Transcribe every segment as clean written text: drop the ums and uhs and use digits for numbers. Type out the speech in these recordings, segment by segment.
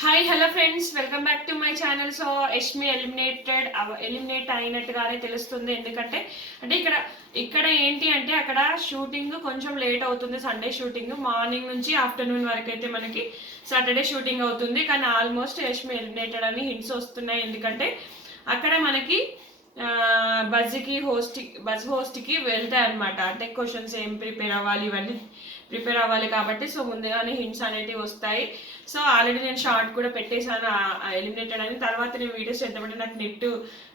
Hi hello friends, welcome back to my channel. So Yashmi eliminate అయినట్టుగానే తెలుస్తుంది. ఎందుకంటే ఇక్కడ ఏంటి అంటే అక్కడ షూటింగ్ కొంచెం లేట్ అవుతుంది. సండే షూటింగ్ మార్నింగ్ నుంచి ఆఫ్టర్నూన్ వరకు అయితే మనకి సాటర్డే షూటింగ్ అవుతుంది. కానీ ఆల్మోస్ట్ యష్మి ఎలిమినేటెడ్ అని హింట్స్ వస్తున్నాయి. ఎందుకంటే అక్కడ మనకి బజ్ హోస్ట్కి వెళ్తాయి అనమాట. అంటే క్వశ్చన్స్ ఏం ప్రిపేర్ అవ్వాలి, ఇవన్నీ ప్రిపేర్ అవ్వాలి కాబట్టి సో ముందుగానే హింట్స్ అనేటివి వస్తాయి. సో ఆల్రెడీ నేను షార్ట్ కూడా పెట్టేశాను ఎలిమినేటెడ్ అని. తర్వాత నేను వీడియోస్ చేద్దామంటే నాకు నెట్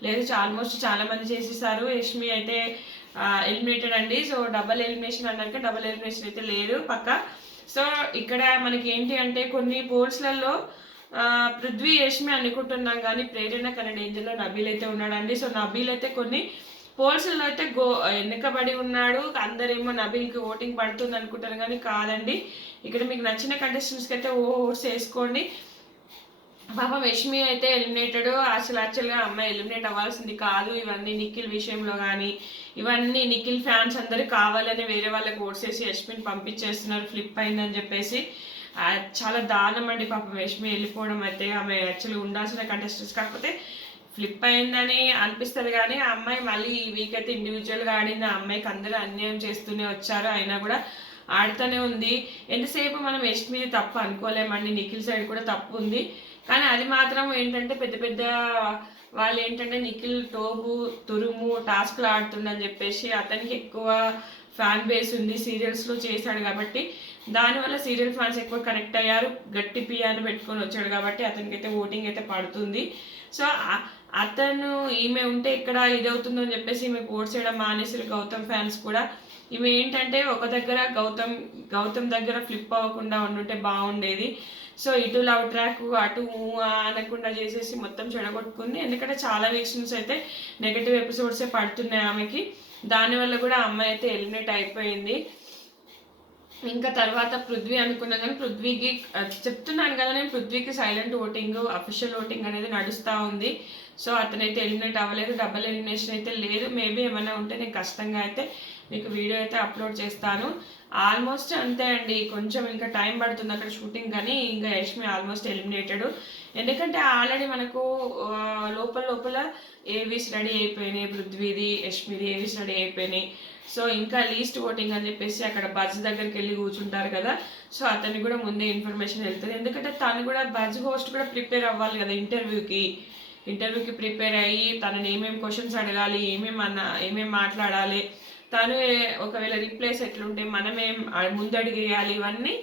లేదు. ఆల్మోస్ట్ చాలా మంది చేసేసారు. యష్మి అయితే ఎలిమినేటెడ్ అండి. సో డబల్ ఎలిమినేషన్ అన్నాక డబల్ ఎలిమినేషన్ అయితే లేదు పక్క. సో ఇక్కడ మనకి ఏంటి అంటే కొన్ని పోల్స్లలో పృథ్వీ యష్మి అనుకుంటున్నాం కానీ ప్రేరణ కన్నా డేంజర్లో నబీల్ అయితే ఉన్నాడండి. సో నబీల్ అయితే కొన్ని పోల్స్లో అయితే వెనుకబడి ఉన్నాడు. అందరేమో నబీల్కి ఓటింగ్ పడుతుంది అనుకుంటారు కానీ కాదండి. ఇక్కడ మీకు నచ్చిన కంటెస్టెంట్స్కి అయితే ఓట్స్ వేసుకోండి. పాపం యష్మి అయితే ఎలిమినేటెడ్. యాక్చువల్గా అమ్మాయి ఎలిమినేట్ అవ్వాల్సింది కాదు. ఇవన్నీ నిఖిల్ విషయంలో కానీ ఇవన్నీ నిఖిల్ ఫ్యాన్స్ అందరూ కావాలని వేరే వాళ్ళకి ఓట్స్ వేసి యష్మిని పంపించేస్తున్నారు ఫ్లిప్ అయిందని చెప్పేసి. చాలా దారుణం అండి పాపం యష్మి వెళ్ళిపోవడం అయితే. ఆమె యాక్చువల్లీ ఉండాల్సిన కంటెస్టెంట్స్ కాకపోతే ఫ్లిప్ అయిందని అనిపిస్తుంది. కానీ ఆ అమ్మాయి మళ్ళీ ఈ వీక్ అయితే ఇండివిజువల్గా ఆడింది. ఆ అమ్మాయికి అందరూ అన్యాయం చేస్తూనే వచ్చారు, అయినా కూడా ఆడుతూనే ఉంది. ఎంతసేపు మనం యష్మిది తప్పు అనుకోలేమండి, నిఖిల్ సైడ్ కూడా తప్పు ఉంది. కానీ అది మాత్రం ఏంటంటే పెద్ద పెద్ద వాళ్ళు ఏంటంటే నిఖిల్ టోబు తురుము టాస్క్లు ఆడుతుందని చెప్పేసి అతనికి ఎక్కువ ఫ్యాన్ బేస్ ఉంది, సీరియల్స్లో చేశాడు కాబట్టి దానివల్ల సీరియల్ ఫ్యాన్స్ ఎక్కువ కనెక్ట్ అయ్యారు. గట్టి పియాను పెట్టుకొని వచ్చాడు కాబట్టి అతనికి అయితే ఓటింగ్ అయితే పడుతుంది. సో అతను ఈమె ఉంటే ఇక్కడ ఇది అవుతుందని చెప్పేసి ఈమె ఓట్ చేయడం మానేసారు గౌతమ్ ఫ్యాన్స్ కూడా. ఈమె ఏంటంటే ఒక దగ్గర గౌతమ్ దగ్గర ఫ్లిప్ అవ్వకుండా ఉండుంటే బాగుండేది. సో ఇటు లవ్ ట్రాక్ అటు అనకుండా చేసేసి మొత్తం చెడగొట్టుకుంది. ఎందుకంటే చాలా వీక్స్ నుంచి అయితే నెగటివ్ ఎపిసోడ్సే పడుతున్నాయి ఆమెకి. దానివల్ల కూడా అమ్మాయి అయితే ఎలిమినేట్ అయిపోయింది. ఇంకా తర్వాత పృథ్వీ అనుకున్నా కానీ పృథ్వీకి చెప్తున్నాను కదా నేను, పృథ్వీకి సైలెంట్ ఓటింగ్ అఫీషియల్ ఓటింగ్ అనేది నడుస్తూ ఉంది. సో అతనైతే ఎలిమినేట్ అవ్వలేదు, డబల్ ఎలిమినేషన్ అయితే లేదు. మేబీ ఏమైనా ఉంటే నేను కష్టంగా అయితే మీకు వీడియో అయితే అప్లోడ్ చేస్తాను. ఆల్మోస్ట్ అంతే అండి, కొంచెం ఇంకా టైం పడుతుంది అక్కడ షూటింగ్. కానీ ఇంకా యష్మి ఆల్మోస్ట్ ఎలిమినేటెడ్. ఎందుకంటే ఆల్రెడీ మనకు లోపల ఏవీస్ రెడీ అయిపోయినాయి, పృథ్వీది యష్మిది ఏవీస్ రెడీ అయిపోయినాయి. సో ఇంకా లీస్ట్ ఓటింగ్ అని చెప్పేసి అక్కడ బజ్ దగ్గరికి వెళ్ళి కూర్చుంటారు కదా. సో అతనికి కూడా ముందే ఇన్ఫర్మేషన్ వెళ్తుంది. ఎందుకంటే తను కూడా బజ్ హోస్ట్ కూడా ప్రిపేర్ అవ్వాలి కదా ఇంటర్వ్యూకి ప్రిపేర్ అయ్యి తనని ఏమేమి క్వశ్చన్స్ అడగాలి, ఏమేమి మాట్లాడాలి, తను ఒకవేళ రిప్లైస్ ఎట్లుంటే మనమేం ముందు అడిగేయాలి, ఇవన్నీ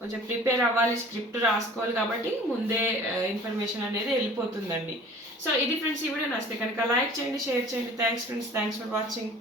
కొంచెం ప్రిపేర్ అవ్వాలి, స్క్రిప్ట్ రాసుకోవాలి. కాబట్టి ముందే ఇన్ఫర్మేషన్ అనేది వెళ్ళిపోతుందండి. సో ఇది ఫ్రెండ్స్, ఈ వీడియో నచ్చితే కనుక లైక్ చేయండి, షేర్ చేయండి. Thanks friends, thanks for watching.